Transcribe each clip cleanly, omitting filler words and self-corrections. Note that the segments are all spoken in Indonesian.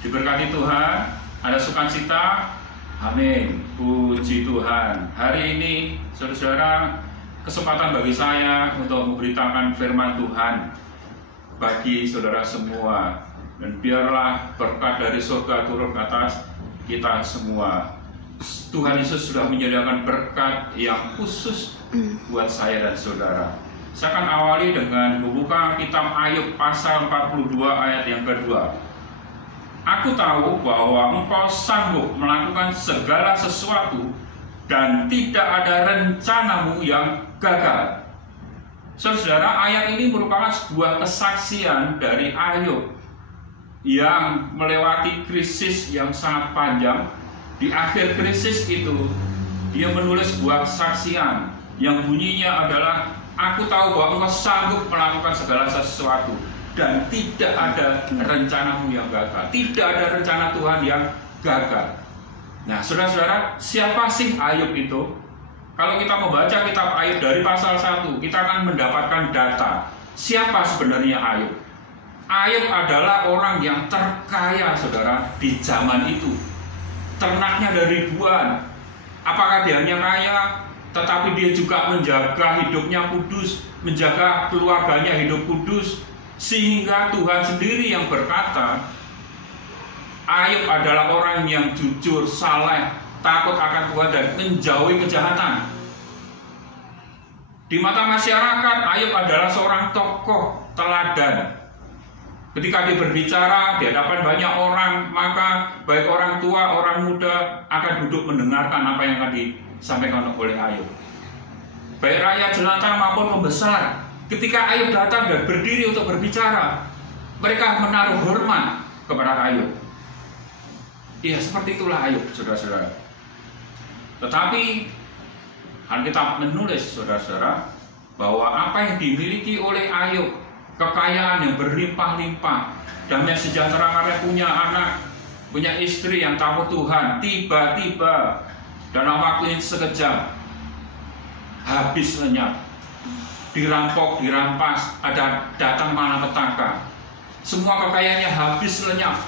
Diberkati Tuhan, ada sukacita. Amin. Puji Tuhan. Hari ini, saudara-saudara, kesempatan bagi saya untuk memberitakan firman Tuhan bagi saudara semua. Dan biarlah berkat dari surga turun ke atas kita semua. Tuhan Yesus sudah menyediakan berkat yang khusus buat saya dan saudara. Saya akan awali dengan membuka kitab Ayub pasal 42 ayat yang kedua. Aku tahu bahwa engkau sanggup melakukan segala sesuatu dan tidak ada rencanamu yang gagal. Saudara, ayat ini merupakan sebuah kesaksian dari Ayub yang melewati krisis yang sangat panjang. Di akhir krisis itu, dia menulis sebuah kesaksian yang bunyinya adalah, aku tahu bahwa engkau sanggup melakukan segala sesuatu dan tidak ada rencanamu yang gagal. Tidak ada rencana Tuhan yang gagal. Nah, saudara-saudara, siapa sih Ayub itu? Kalau kita membaca kitab Ayub dari pasal 1, kita akan mendapatkan data. Siapa sebenarnya Ayub? Ayub adalah orang yang terkaya, saudara, di zaman itu. Ternaknya ada ribuan. Apakah dia hanya kaya, tetapi dia juga menjaga hidupnya kudus, menjaga keluarganya hidup kudus, sehingga Tuhan sendiri yang berkata, Ayub adalah orang yang jujur, saleh, takut akan Tuhan dan menjauhi kejahatan. Di mata masyarakat, Ayub adalah seorang tokoh teladan. Ketika dia berbicara di hadapan banyak orang, maka baik orang tua, orang muda akan duduk mendengarkan apa yang akan disampaikan oleh Ayub. Baik rakyat jelata maupun pembesar, ketika Ayub datang dan berdiri untuk berbicara, mereka menaruh hormat kepada Ayub. Ya, seperti itulah Ayub, saudara-saudara. Tetapi Alkitab menulis, saudara-saudara, bahwa apa yang dimiliki oleh Ayub, kekayaan yang berlimpah-limpah, damai sejahtera karena punya anak, punya istri yang takut Tuhan, tiba-tiba dalam waktu yang sekejap habis lenyap, dirampok, dirampas, ada datang malapetaka, semua kekayaannya habis lenyap,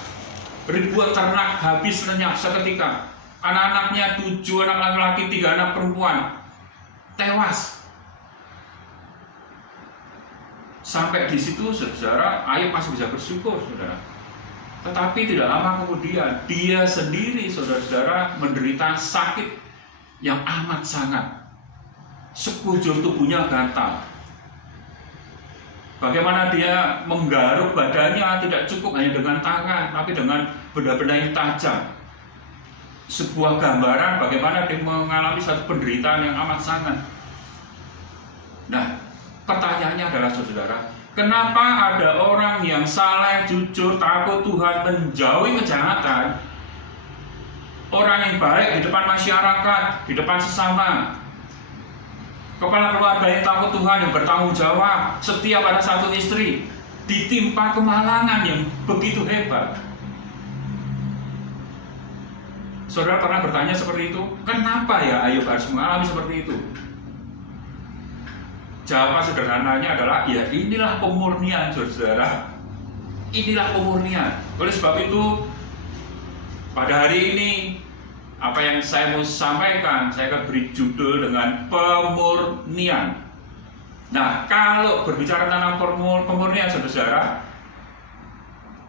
ribuan ternak habis lenyap seketika, anak-anaknya 7 anak laki-laki, 3 anak perempuan tewas. Sampai di situ, saudara, Ayub masih bisa bersyukur, saudara. Tetapi tidak lama kemudian, dia sendiri, saudara-saudara, menderita sakit yang amat sangat. Sekujur tubuhnya gatal. Bagaimana dia menggaruk badannya tidak cukup hanya dengan tangan, tapi dengan benda-benda yang tajam. Sebuah gambaran bagaimana dia mengalami satu penderitaan yang amat sangat. Nah, pertanyaannya adalah, saudara, kenapa ada orang yang saleh, jujur, takut Tuhan, menjauhi kejahatan, orang yang baik di depan masyarakat, di depan sesama, kepala keluarga yang takut Tuhan, yang bertanggung jawab, setia pada satu istri, ditimpa kemalangan yang begitu hebat? Saudara pernah bertanya seperti itu? Kenapa ya Ayub harus mengalami seperti itu? Jawaban sederhananya adalah, ya inilah pemurnian, saudara. Inilah pemurnian. Oleh sebab itu, pada hari ini, apa yang saya mau sampaikan, saya akan beri judul dengan pemurnian. Nah, kalau berbicara tentang pemurnian, saudara,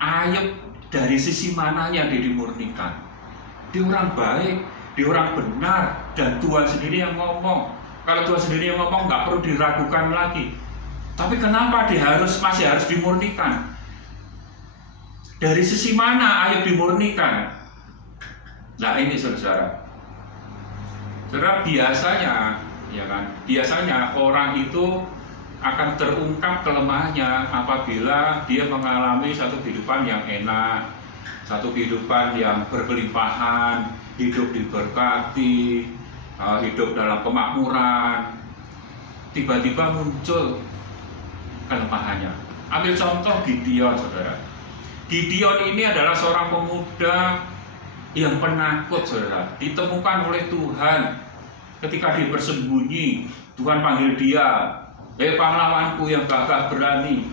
Ayub dari sisi mananya dia dimurnikan? Dia orang baik, dia orang benar, dan Tuhan sendiri yang ngomong. Kalau Tuhan sendiri yang ngomong, nggak perlu diragukan lagi. Tapi kenapa dia masih harus dimurnikan? Dari sisi mana Ayub dimurnikan? Nah ini, saudara. Saudara, biasanya, ya kan? Biasanya orang itu akan terungkap kelemahannya apabila dia mengalami satu kehidupan yang enak, satu kehidupan yang berkelimpahan, hidup diberkati, hidup dalam kemakmuran. Tiba-tiba muncul kelemahannya. Ambil contoh Gideon, saudara. Gideon ini adalah seorang pemuda yang penakut, saudara. Ditemukan oleh Tuhan ketika dia bersembunyi. Tuhan panggil dia, pahlawanku yang gagah berani.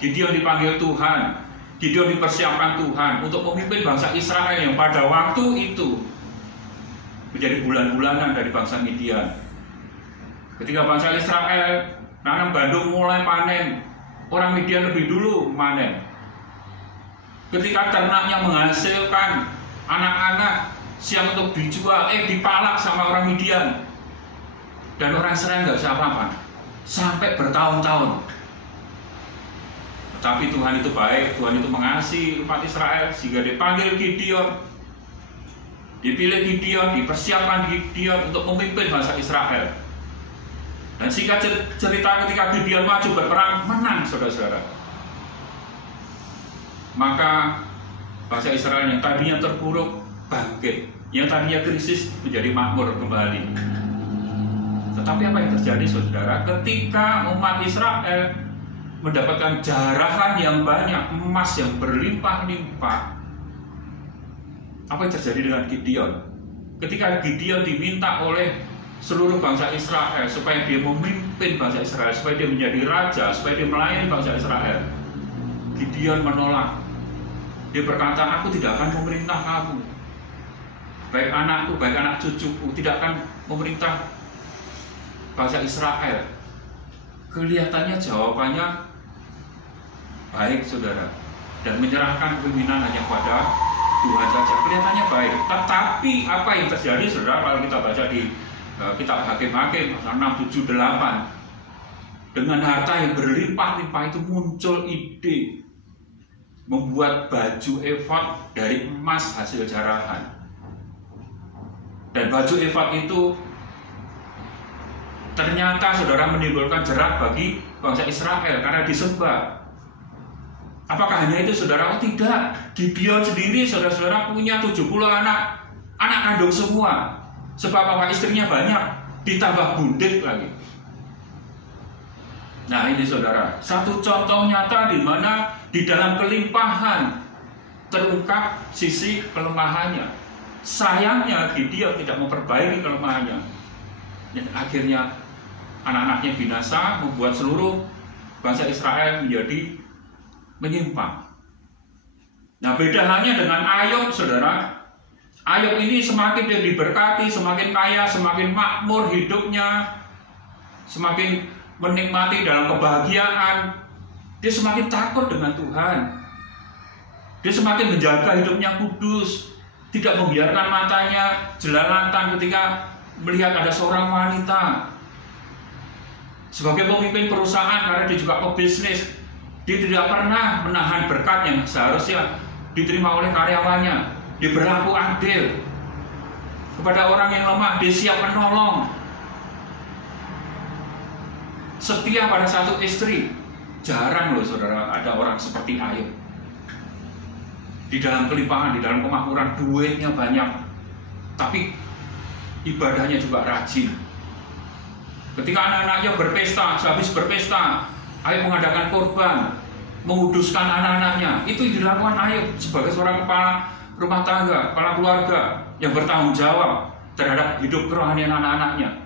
Gideon dipanggil Tuhan. Gideon dipersiapkan Tuhan untuk memimpin bangsa Israel yang pada waktu itu menjadi bulan-bulanan dari bangsa Midian. Ketika bangsa Israel nanam gandum mulai panen, orang Midian lebih dulu panen. Ketika ternaknya menghasilkan anak-anak siap untuk dijual, dipalak sama orang Midian. Dan orang Israel nggak bisa apa-apa sampai bertahun-tahun. Tapi Tuhan itu baik, Tuhan itu mengasihi umat Israel sehingga dipanggil Gideon, dipilih Gideon, dipersiapkan Gideon untuk memimpin bangsa Israel. Dan singkat cerita, ketika Gideon maju berperang, menang, saudara-saudara. Maka bangsa Israel yang tadinya terpuruk bangkit, yang tadinya krisis menjadi makmur kembali. Tetapi apa yang terjadi, saudara? Ketika umat Israel mendapatkan jarahan yang banyak, emas yang berlimpah-limpah, apa yang terjadi dengan Gideon? Ketika Gideon diminta oleh seluruh bangsa Israel supaya dia memimpin bangsa Israel, supaya dia menjadi raja, supaya dia melayani bangsa Israel, Gideon menolak. Dia berkata, aku tidak akan memerintah kamu, baik anakku, baik anak cucuku, tidak akan memerintah bangsa Israel. Kelihatannya jawabannya baik, saudara, dan menyerahkan kepemimpinan hanya pada Tuhan saja. Kelihatannya baik, tetapi apa yang terjadi, saudara, kalau kita baca di kitab Hakim-Hakim pasal 6, 7, 8, dengan harta yang berlimpah-limpah itu muncul ide membuat baju efod dari emas hasil jarahan. Dan baju efod itu ternyata, saudara, menimbulkan jerat bagi bangsa Israel karena disembah. Apakah hanya itu, saudara? Oh, tidak. Gideon sendiri, saudara-saudara, punya 70 anak kandung semua. Sebab apa? Istrinya banyak, ditambah bundik lagi. Nah, ini, saudara, satu contoh nyata di mana di dalam kelimpahan terungkap sisi kelemahannya. Sayangnya Gideon tidak memperbaiki kelemahannya. Dan akhirnya anak-anaknya binasa, membuat seluruh bangsa Israel menjadi menyimpang. Nah, beda halnya dengan Ayub, saudara. Ayub ini semakin dia diberkati, semakin kaya, semakin makmur hidupnya, semakin menikmati dalam kebahagiaan, dia semakin takut dengan Tuhan. Dia semakin menjaga hidupnya kudus, tidak membiarkan matanya jelalatan ketika melihat ada seorang wanita. Sebagai pemimpin perusahaan, karena dia juga pebisnis, dia tidak pernah menahan berkat yang seharusnya diterima oleh karyawannya. Dia berlaku adil kepada orang yang lemah, dia siap menolong. Setia pada satu istri. Jarang loh, saudara, ada orang seperti Ayub. Di dalam kelimpahan, di dalam kemakmuran, duitnya banyak, tapi ibadahnya juga rajin. Ketika anak-anaknya berpesta, sehabis berpesta, Ayub mengadakan korban, menguduskan anak-anaknya. Itu dilakukan Ayub sebagai seorang kepala rumah tangga, kepala keluarga yang bertanggung jawab terhadap hidup kerohanian anak-anaknya.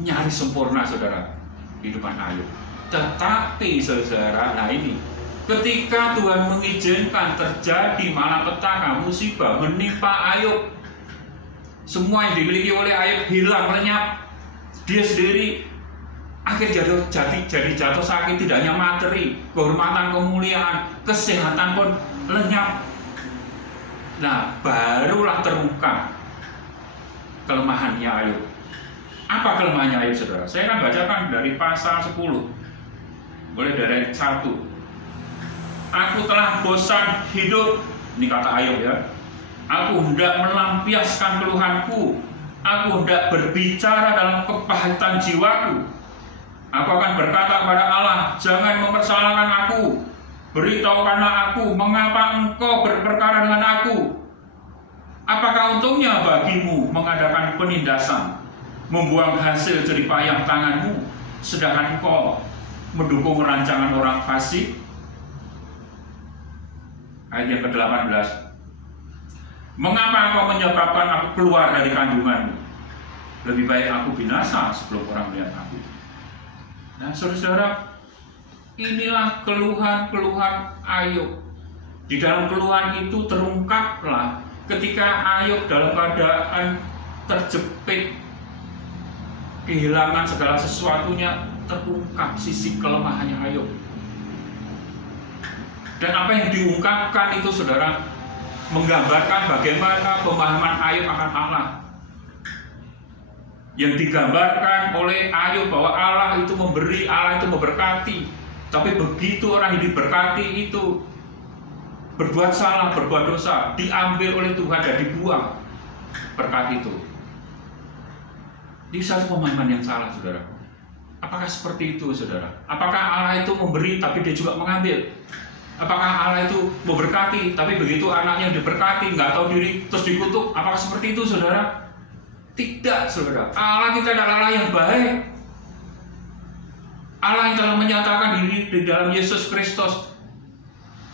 Nyaris sempurna, saudara, kehidupan Ayub. Tetapi, saudara, nah ini, ketika Tuhan mengizinkan terjadi malapetaka, musibah menimpa Ayub, semua yang dimiliki oleh Ayub hilang, lenyap. Dia sendiri akhirnya jadi jatuh sakit, tidak hanya materi, kehormatan, kemuliaan, kesehatan pun lenyap. Nah, barulah terungkap kelemahannya Ayub. Apa kelemahannya Ayub, saudara? Saya akan bacakan dari pasal 10, boleh dari 1. Aku telah bosan hidup, ini kata Ayub, ya. Aku hendak melampiaskan keluhanku, aku hendak berbicara dalam kepahitan jiwaku. Aku akan berkata kepada Allah, jangan mempersalahkan aku, beritahukanlah aku mengapa engkau berperkara dengan aku. Apakah untungnya bagimu mengadakan penindasan, membuang hasil jerih payah tanganmu, sedangkan engkau mendukung rancangan orang fasik? Ayat yang ke-18. Mengapa engkau menyebabkan aku keluar dari kandunganmu? Lebih baik aku binasa sebelum orang melihat aku. Nah, saudara-saudara, Inilah keluhan-keluhan Ayub. Di dalam keluhan itu terungkaplah ketika Ayub dalam keadaan terjepit, kehilangan segala sesuatunya, terungkap sisi kelemahannya Ayub. Dan apa yang diungkapkan itu, saudara, menggambarkan bagaimana pemahaman Ayub akan Allah. Yang digambarkan oleh Ayub bahwa Allah itu memberi, Allah itu memberkati. Tapi begitu orang yang diberkati itu berbuat salah, berbuat dosa, diambil oleh Tuhan dan dibuang berkat itu. Ini satu pemahaman yang salah, saudara. Apakah seperti itu, saudara? Apakah Allah itu memberi tapi dia juga mengambil? Apakah Allah itu memberkati tapi begitu anaknya diberkati nggak tahu diri terus dikutuk? Apakah seperti itu, saudara? Tidak, saudara. Allah kita adalah Allah yang baik. Allah yang telah menyatakan diri di dalam Yesus Kristus.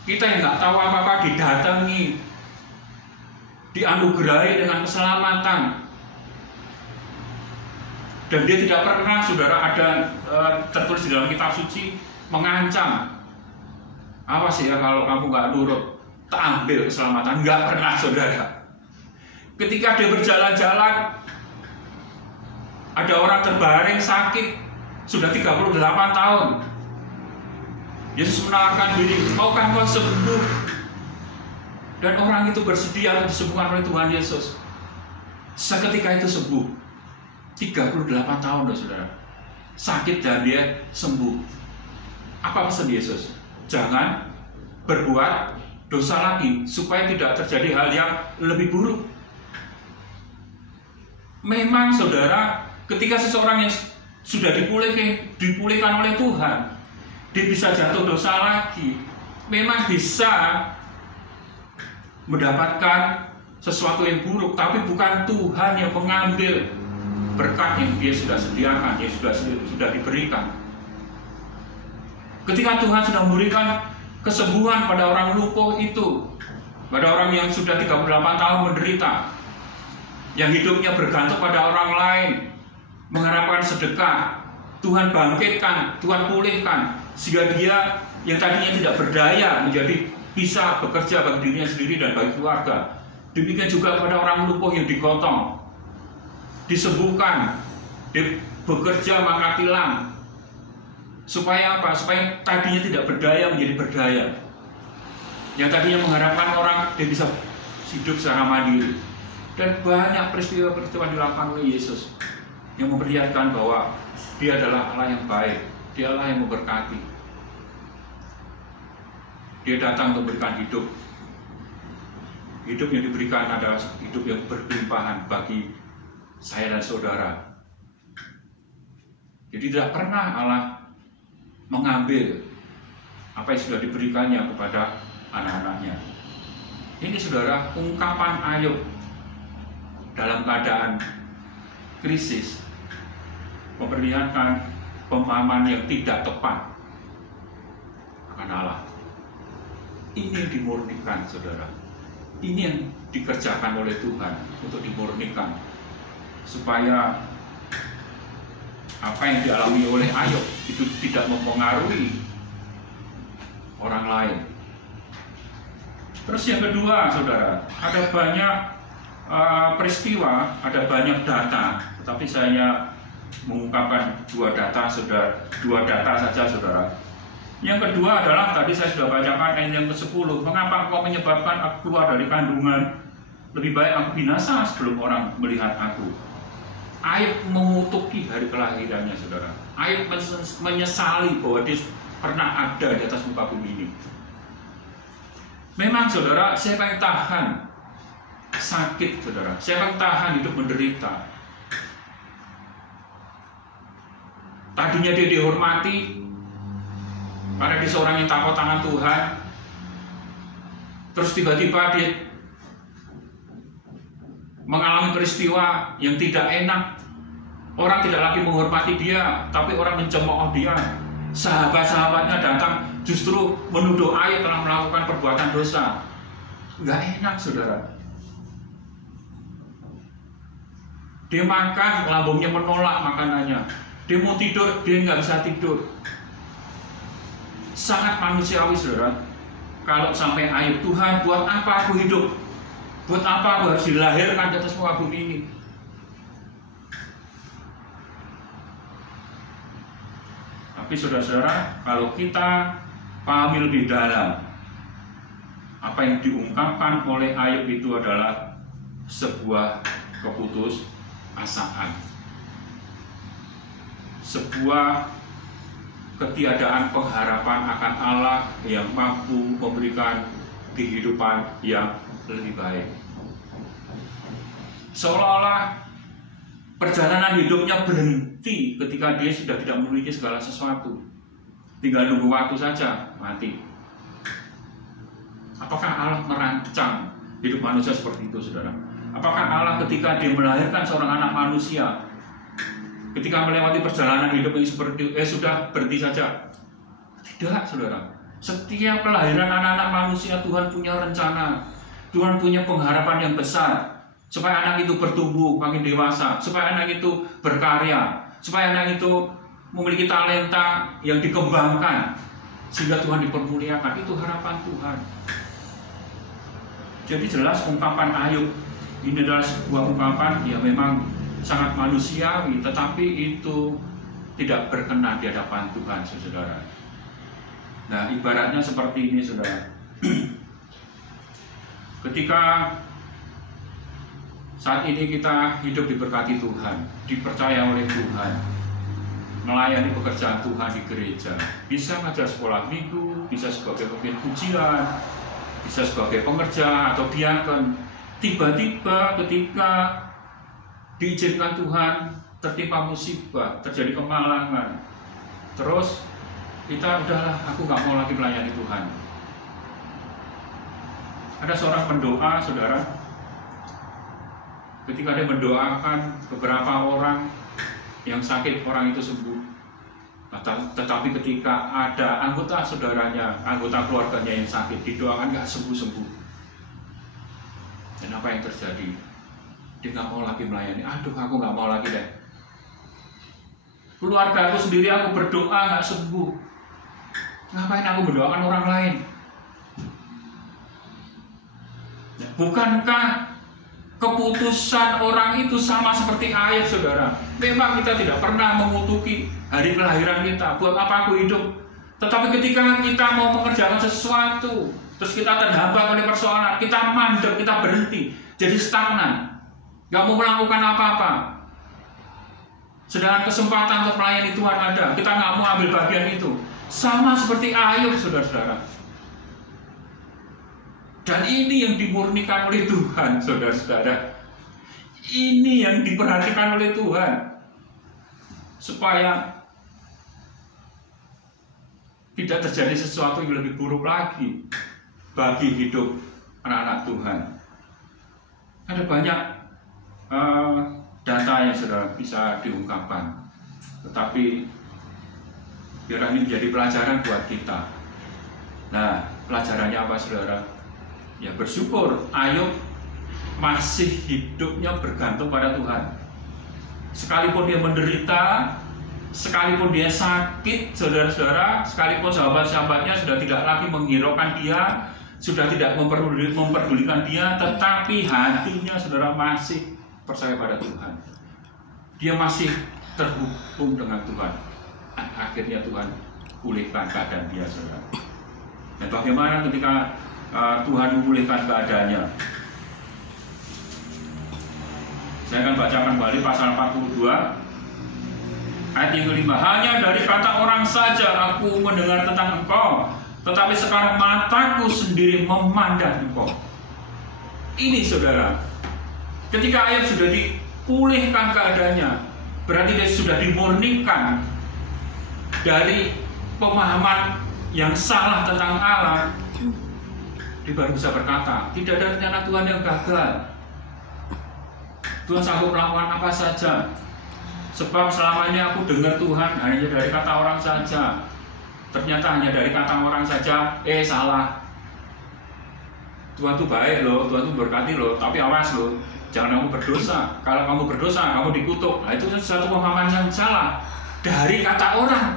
Kita yang nggak tahu apa-apa didatangi, dianugerahi dengan keselamatan. Dan dia tidak pernah, saudara, ada tertulis di dalam kitab suci mengancam. Awas ya kalau kamu nggak nurut, tak ambil keselamatan. Nggak pernah, saudara. Ketika dia berjalan-jalan, ada orang terbaring sakit sudah 38 tahun. Yesus menawarkan diri, maukah kau sembuh? Dan orang itu bersedia untuk disembuhkan oleh Tuhan Yesus. Seketika itu sembuh. 38 tahun loh, saudara. Sakit dan dia sembuh. Apa pesan Yesus? Jangan berbuat dosa lagi supaya tidak terjadi hal yang lebih buruk. Memang, saudara, ketika seseorang yang sudah dipulihkan oleh Tuhan, dia bisa jatuh dosa lagi, memang bisa mendapatkan sesuatu yang buruk, tapi bukan Tuhan yang mengambil berkat yang dia sudah sediakan, yang sudah diberikan. Ketika Tuhan sudah memberikan kesembuhan pada orang lumpuh itu, pada orang yang sudah 38 tahun menderita, yang hidupnya bergantung pada orang lain, mengharapkan sedekah, Tuhan bangkitkan, Tuhan pulihkan, sehingga dia yang tadinya tidak berdaya menjadi bisa bekerja bagi dirinya sendiri dan bagi keluarga. Demikian juga pada orang lumpuh yang digotong, disembuhkan, bekerja mangkat tilang. Supaya apa? Supaya tadinya tidak berdaya menjadi berdaya. Yang tadinya mengharapkan orang, dia bisa hidup secara mandiri. Dan banyak peristiwa-peristiwa dilakukan oleh Yesus yang memperlihatkan bahwa dia adalah Allah yang baik, dia Allah yang memberkati. Dia datang untuk memberikan hidup. Hidup yang diberikan adalah hidup yang berlimpahan bagi saya dan saudara. Jadi tidak pernah Allah mengambil apa yang sudah diberikannya kepada anak-anaknya. Ini, saudara, ungkapan Ayub dalam keadaan krisis memperlihatkan pemahaman yang tidak tepat akan Allah. Ini yang dimurnikan, saudara. Ini yang dikerjakan oleh Tuhan untuk dimurnikan, supaya apa yang dialami oleh Ayub itu tidak mempengaruhi orang lain. Terus yang kedua, saudara, ada banyak peristiwa, ada banyak data, tetapi saya mengungkapkan dua data saja, saudara. Yang kedua adalah tadi saya sudah bacakan ayat yang ke-10. Mengapa kau menyebabkan aku keluar dari kandungan? Lebih baik aku binasa sebelum orang melihat aku. Ayub mengutuki hari kelahirannya, saudara. Ayub menyesali bahwa dia pernah ada di atas muka bumi ini. Memang, saudara, siapa yang tahan sakit, saudara? Siapa yang tahan hidup menderita? Tadinya dia dihormati karena dia seorang yang takut tangan Tuhan. Terus tiba-tiba dia mengalami peristiwa yang tidak enak. Orang tidak lagi menghormati dia, tapi orang mencemooh dia. Sahabat-sahabatnya datang justru menuduh Ayub telah melakukan perbuatan dosa. Nggak enak, saudara. Dia makan, lambungnya menolak makanannya. Dia mau tidur, dia nggak bisa tidur. sangat manusiawi, saudara. Kalau sampai Ayub, Tuhan, buat apa aku hidup? Buat apa aku harus dilahirkan di atas muka bumi ini? Tapi saudara-saudara, kalau kita pahami lebih dalam, apa yang diungkapkan oleh Ayub itu adalah sebuah keputusasaan, sebuah ketiadaan pengharapan akan Allah yang mampu memberikan kehidupan yang lebih baik. Seolah-olah perjalanan hidupnya berhenti ketika dia sudah tidak memiliki segala sesuatu, tinggal nunggu waktu saja mati. Apakah Allah merancang hidup manusia seperti itu, saudara? Apakah Allah ketika dia melahirkan seorang anak manusia, ketika melewati perjalanan hidup yang seperti itu, sudah berhenti saja? Tidak, saudara. Setiap kelahiran anak-anak manusia, Tuhan punya rencana, Tuhan punya pengharapan yang besar, supaya anak itu bertumbuh makin dewasa, supaya anak itu berkarya, supaya anak itu memiliki talenta yang dikembangkan, sehingga Tuhan dipermuliakan. Itu harapan Tuhan. Jadi jelas ungkapan Ayub ini adalah sebuah ungkapan yang memang sangat manusiawi, tetapi itu tidak berkenan di hadapan Tuhan, saudara. Nah, ibaratnya seperti ini, saudara. Ketika saat ini kita hidup diberkati Tuhan, dipercaya oleh Tuhan, melayani pekerjaan Tuhan di gereja, bisa ngajar sekolah minggu, bisa sebagai pemimpin pujian, bisa sebagai pengerja atau diakon. Tiba-tiba ketika diizinkan Tuhan tertimpa musibah, terjadi kemalangan, terus kita udahlah, aku nggak mau lagi melayani Tuhan. Ada seorang pendoa, saudara, ketika dia mendoakan beberapa orang yang sakit, orang itu sembuh. Tetapi ketika ada anggota saudaranya, anggota keluarganya yang sakit, didoakan nggak sembuh-sembuh. Dan apa yang terjadi? Dia nggak mau lagi melayani. Aduh, aku nggak mau lagi deh. Keluarga aku sendiri, aku berdoa nggak sembuh. Ngapain aku mendoakan orang lain? Bukankah keputusan orang itu sama seperti Ayub, saudara? Memang kita tidak pernah mengutuki hari kelahiran kita, buat apa aku hidup? Tetapi ketika kita mau mengerjakan sesuatu, terus kita terhambat oleh persoalan, kita mandek, kita berhenti, jadi stagnan, gak mau melakukan apa-apa. Sedangkan kesempatan untuk melayani Tuhan ada, kita gak mau ambil bagian itu. Sama seperti Ayub, saudara-saudara. Dan ini yang dimurnikan oleh Tuhan, saudara-saudara. Ini yang diperhatikan oleh Tuhan, supaya tidak terjadi sesuatu yang lebih buruk lagi bagi hidup anak-anak Tuhan. Ada banyak data yang sudah bisa diungkapkan, tetapi biar ini menjadi pelajaran buat kita. Nah, pelajarannya apa, saudara? Ya, bersyukur Ayub masih hidupnya bergantung pada Tuhan. Sekalipun dia menderita, sekalipun dia sakit, saudara-saudara, sekalipun sahabat-sahabatnya sudah tidak lagi menghiraukan dia, sudah tidak memperdulikan dia, tetapi hatinya, saudara, masih percaya pada Tuhan. Dia masih terhubung dengan Tuhan. Akhirnya Tuhan pulihkan keadaan dia, saudara. Dan bagaimana ketika Tuhan memulihkan keadaannya? Saya akan bacakan kembali pasal 42 ayat yang kelima. Hanya dari kata orang saja aku mendengar tentang engkau, tetapi sekarang mataku sendiri memandang engkau. Ini, saudara, ketika Ayub sudah dipulihkan keadaannya, berarti dia sudah dimurnikan dari pemahaman yang salah tentang Allah. Dia baru bisa berkata, tidak ada rencana Tuhan yang gagal. Tuhan sanggup melakukan apa saja. Sebab selamanya aku dengar Tuhan hanya dari kata orang saja. Ternyata hanya dari kata orang saja, salah. Tuhan tuh baik loh, Tuhan tuh berkati loh, tapi awas loh, jangan kamu berdosa. Kalau kamu berdosa, kamu dikutuk. Nah, itu satu pemahaman yang salah dari kata orang.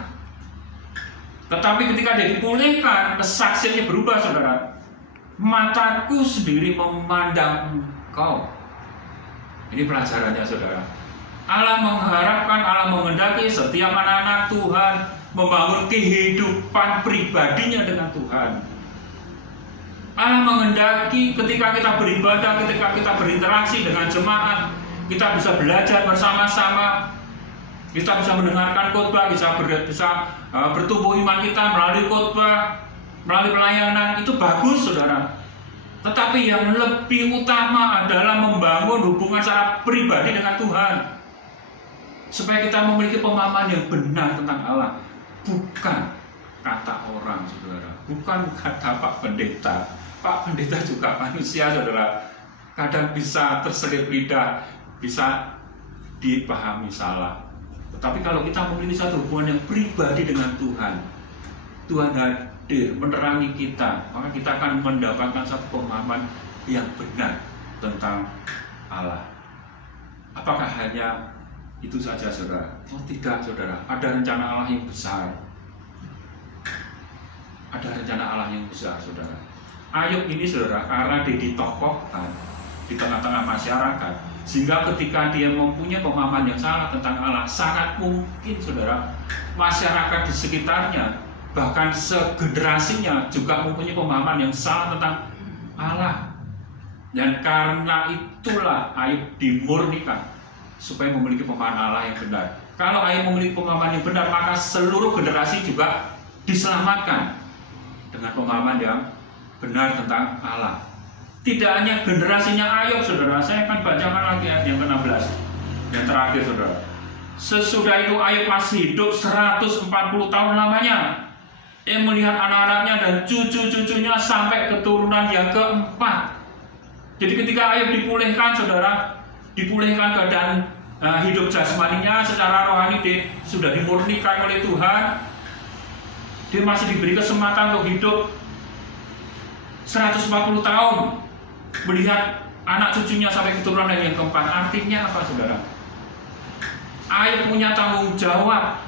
Tetapi ketika dia dipulihkan, kesaksiannya berubah, saudara. Mataku sendiri memandang engkau. Ini pelajarannya, saudara. Allah mengharapkan, Allah menghendaki setiap anak-anak Tuhan membangun kehidupan pribadinya dengan Tuhan. Allah menghendaki ketika kita beribadah, ketika kita berinteraksi dengan jemaat, kita bisa belajar bersama-sama, kita bisa mendengarkan khotbah, bisa bertumbuh iman kita melalui khotbah, melalui pelayanan. Itu bagus, saudara. Tetapi yang lebih utama adalah membangun hubungan secara pribadi dengan Tuhan, supaya kita memiliki pemahaman yang benar tentang Allah. Bukan kata orang, saudara. Bukan kata Pak Pendeta. Pak Pendeta juga manusia, saudara. Kadang bisa terselip lidah, bisa dipahami salah. Tetapi kalau kita memiliki satu hubungan yang pribadi dengan Tuhan, Tuhan hadir menerangi kita, maka kita akan mendapatkan satu pemahaman yang benar tentang Allah. Apakah hanya itu saja, saudara? Oh tidak, saudara. Ada rencana Allah yang besar. Ada rencana Allah yang besar, saudara. Ayub ini, saudara, karena dia ditokohkan di tengah-tengah masyarakat, sehingga ketika dia mempunyai pemahaman yang salah tentang Allah, sangat mungkin, saudara, masyarakat di sekitarnya, bahkan segenerasinya juga mempunyai pemahaman yang salah tentang Allah. Dan karena itulah Ayub dimurnikan supaya memiliki pemahaman Allah yang benar. Kalau Ayub memiliki pemahaman yang benar, maka seluruh generasi juga diselamatkan dengan pemahaman yang benar tentang Allah. Tidak hanya generasinya Ayub, saudara. Saya akan bacakan lagi ayat yang ke-16, yang terakhir, saudara. Sesudah itu Ayub masih hidup 140 tahun lamanya. Dia melihat anak-anaknya dan cucu-cucunya sampai keturunan yang keempat. Jadi ketika Ayub dipulihkan, saudara, dipulihkan keadaan hidup jasmaninya, secara rohani dia sudah dimurnikan oleh Tuhan. Dia masih diberi kesempatan untuk hidup 140 tahun, melihat anak cucunya sampai keturunan yang keempat. Artinya apa, saudara? Ayub punya tanggung jawab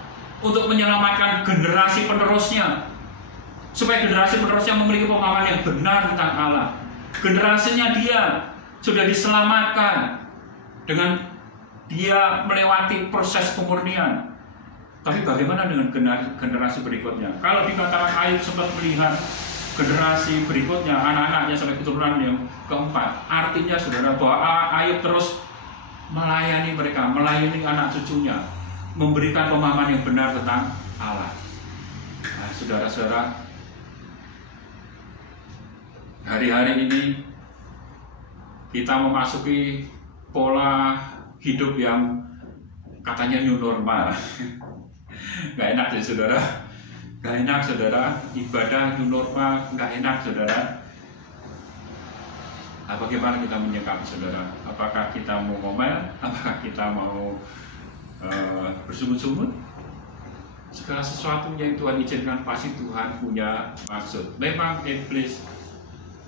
untuk menyelamatkan generasi penerusnya, supaya generasi penerusnya memiliki pemahaman yang benar tentang Allah. Generasinya dia sudah diselamatkan dengan dia melewati proses pemurnian. Tapi bagaimana dengan generasi berikutnya? Kalau dikatakan Ayub sempat melihat generasi berikutnya, anak-anaknya sampai keturunan yang keempat, artinya, saudara, bahwa Ayub terus melayani mereka, melayani anak cucunya, memberikan pemahaman yang benar tentang Allah. Nah, saudara-saudara, hari-hari ini kita memasuki pola hidup yang katanya new normal. Gak enak sih, saudara. Gak enak, saudara. Ibadah new normal, gak enak, saudara. Nah, bagaimana kita menyikapi, saudara? Apakah kita mau ngomel? Apakah kita mau bersungut-sungut? Segala sesuatu yang Tuhan izinkan pasti Tuhan punya maksud. Memang iblis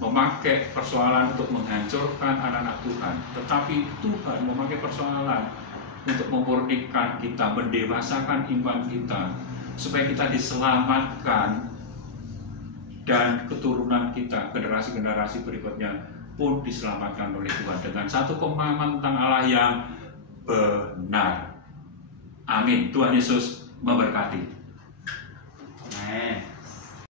memakai persoalan untuk menghancurkan anak-anak Tuhan, tetapi Tuhan memakai persoalan untuk memurnikan kita, mendewasakan iman kita, supaya kita diselamatkan dan keturunan kita, generasi-generasi berikutnya pun diselamatkan oleh Tuhan dengan satu pemahaman tentang Allah yang benar. Amin. Tuhan Yesus memberkati. Amin.